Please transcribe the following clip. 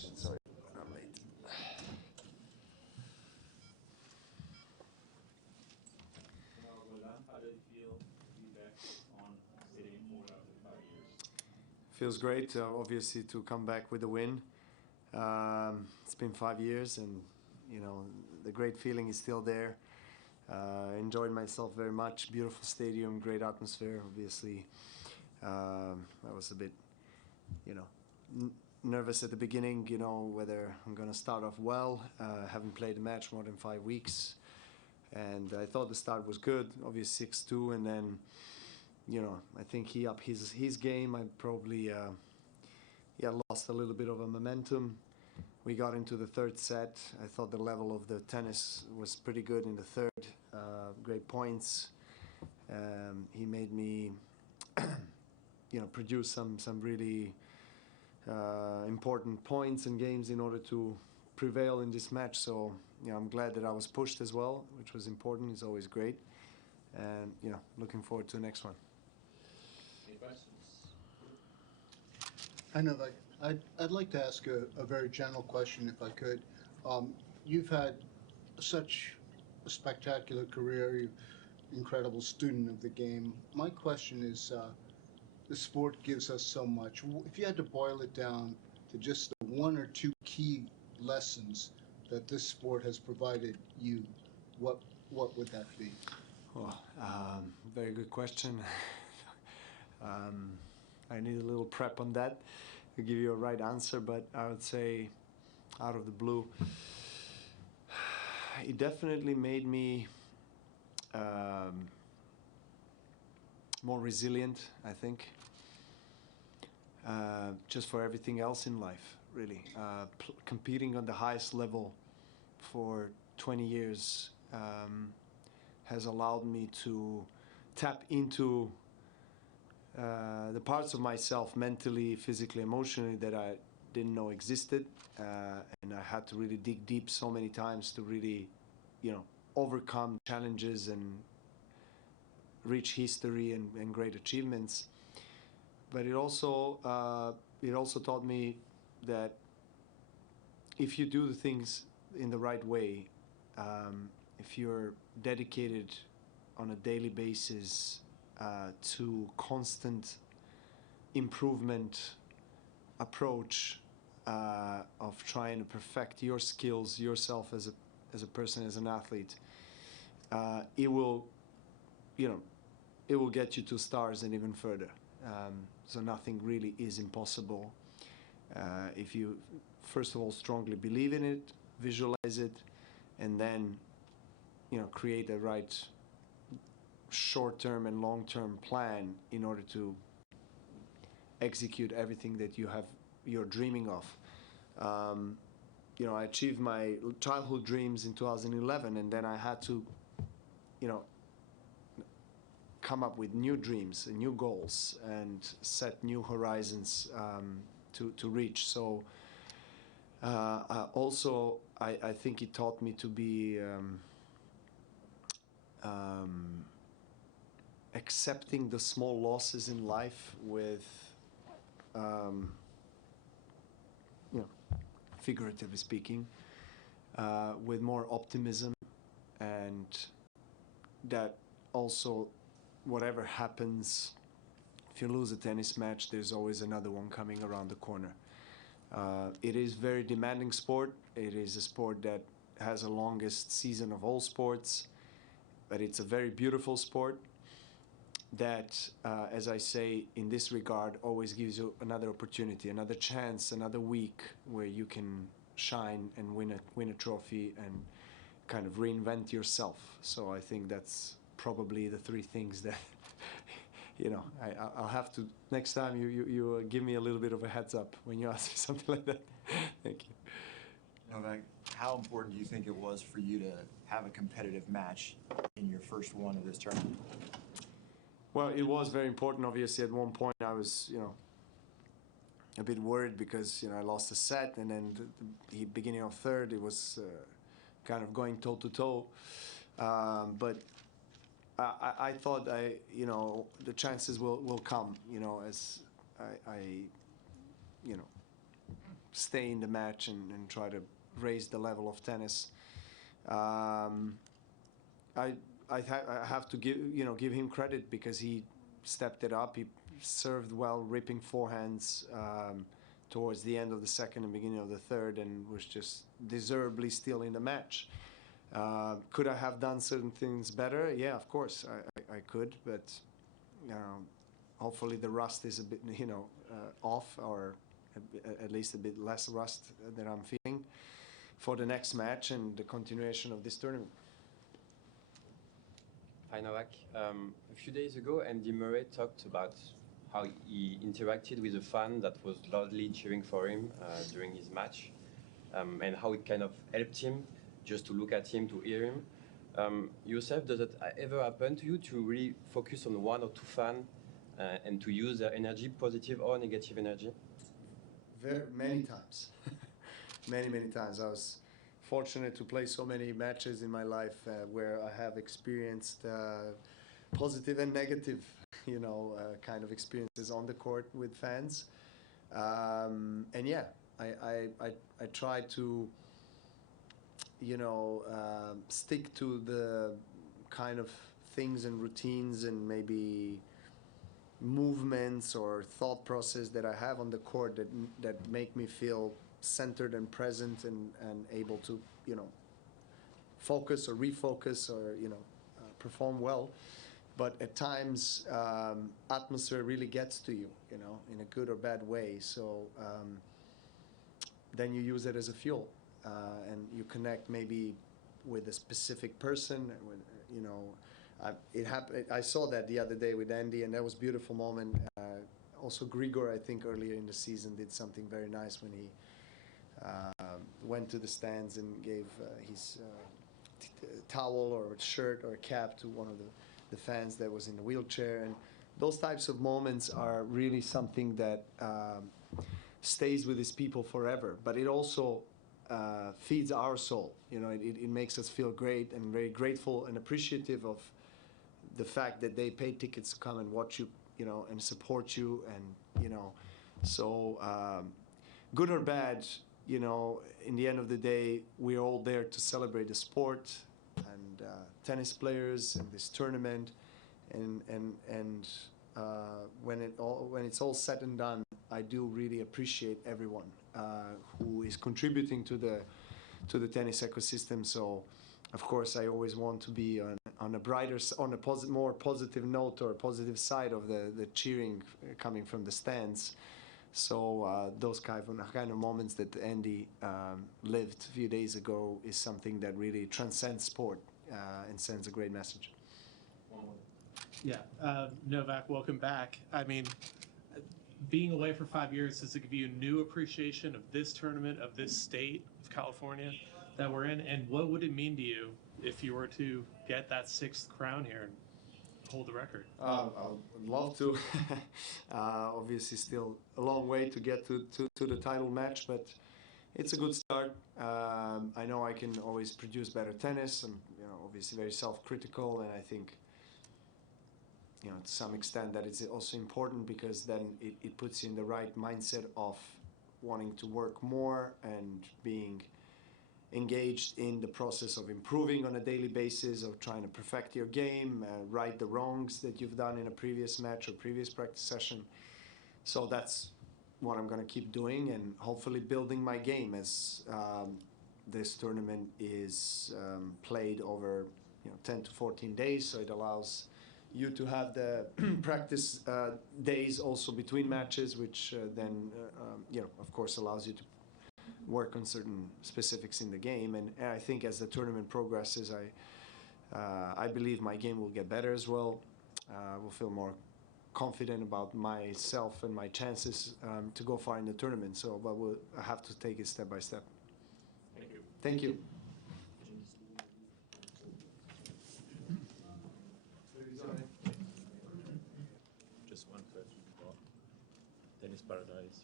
question. Sorry, I'm late. How did it feel to be back on stadium court after 5 years? Feels great, obviously, to come back with a win. It's been 5 years, and the great feeling is still there. Enjoyed myself very much. Beautiful stadium, great atmosphere. Obviously, I was a bit, nervous at the beginning. Whether I'm gonna start off well. Haven't played a match more than 5 weeks, and I thought the start was good. Obviously 6-2, and then, I think he upped his game. I probably lost a little bit of a momentum. We got into the third set. I thought the level of the tennis was pretty good in the third. Great points. He made me, produce some really important points and games in order to prevail in this match. So, I'm glad that I was pushed as well, which was important. It's always great. And, looking forward to the next one. Any questions? I know that I'd like to ask a very general question, if I could. You've had such a spectacular career, you're an incredible student of the game. My question is, the sport gives us so much. If you had to boil it down to just the one or two key lessons that this sport has provided you, what would that be? Well, very good question. I need a little prep on that to give you a right answer, but I would say, out of the blue, it definitely made me more resilient, I think, just for everything else in life, really. Competing on the highest level for 20 years has allowed me to tap into the parts of myself, mentally, physically, emotionally, that I didn't know existed, and I had to really dig deep so many times to really, overcome challenges and reach history and great achievements. But it also taught me that if you do the things in the right way, if you're dedicated on a daily basis to constant improvement approach of trying to perfect your skills, yourself as a person, as an athlete, it will get you to stars and even further. So nothing really is impossible if you, first of all, strongly believe in it, visualize it, and then create the right short-term and long-term plan in order to execute everything that you're dreaming of. I achieved my childhood dreams in 2011, and then I had to, come up with new dreams and new goals and set new horizons to reach. So also, I think it taught me to be accepting the small losses in life with, figuratively speaking, with more optimism, and that also, whatever happens, if you lose a tennis match, there's always another one coming around the corner. It is very demanding sport. It is a sport that has the longest season of all sports, but it's a very beautiful sport that, as I say, in this regard, always gives you another opportunity, another chance, another week where you can shine and win a trophy and kind of reinvent yourself. So I think that's probably the three things that, I'll have to, next time you give me a little bit of a heads up when you ask me something like that. Thank you. Novak, how important do you think it was for you to have a competitive match in your first one of this tournament? Well, it was very important. Obviously, at one point I was, a bit worried because, I lost a set, and then the beginning of third, it was kind of going toe-to-toe. But I thought the chances will come, as I stay in the match and try to raise the level of tennis. I have to give him credit because he stepped it up. He served well, ripping forehands towards the end of the second and beginning of the third, and was just deservedly still in the match. Could I have done certain things better? Yeah, of course I could, but hopefully the rust is a bit off, or at least a bit less rust that I'm feeling for the next match and the continuation of this tournament. Hi Novak. A few days ago, Andy Murray talked about how he interacted with a fan that was loudly cheering for him during his match, and how it kind of helped him just to look at him, to hear him. Yourself, does it ever happen to you to really focus on one or two fans and to use their energy, positive or negative energy? Many times. many times. I was fortunate to play so many matches in my life where I have experienced positive and negative, kind of experiences on the court with fans. And yeah, I try to, stick to the kind of things and routines and maybe movements or thought process that I have on the court that make me feel centered and present and able to, focus or refocus or, perform well. But at times, atmosphere really gets to you, in a good or bad way. So then you use it as a fuel, and you connect maybe with a specific person. It happened. I saw that the other day with Andy, and that was a beautiful moment. Also, Grigor, I think earlier in the season, did something very nice when he went to the stands and gave his towel or shirt or cap to one of the fans that was in the wheelchair. And those types of moments are really something that stays with his people forever. But it also feeds our soul. It makes us feel great and very grateful and appreciative of the fact that they pay tickets to come and watch you, and support you. And, so good or bad, in the end of the day, we're all there to celebrate the sport and tennis players and this tournament. And when it's all said and done, I do really appreciate everyone who is contributing to the tennis ecosystem. So, of course, I always want to be on a more positive note or a positive side of the cheering coming from the stands. So those kind of moments that Andy lived a few days ago is something that really transcends sport and sends a great message. Yeah, Novak, welcome back. I mean, being away for 5 years, does it give you a new appreciation of this tournament, of this state of California that we're in? And what would it mean to you if you were to get that 6th crown here and hold the record? I'd love to. Obviously, still a long way to get to the title match, but it's a good start. I know I can always produce better tennis. I'm obviously very self-critical, and I think to some extent that it's also important because then it puts you in the right mindset of wanting to work more and being engaged in the process of improving on a daily basis, of trying to perfect your game, right the wrongs that you've done in a previous match or previous practice session. So that's what I'm going to keep doing, and hopefully building my game as this tournament is played over 10 to 14 days, so it allows you to have the practice days also between matches, which then of course allows you to work on certain specifics in the game. And I think as the tournament progresses, I believe my game will get better as well. I will feel more confident about myself and my chances to go far in the tournament. So, but I have to take it step by step. Thank you. Thank you. Just one question about Tennis Paradise.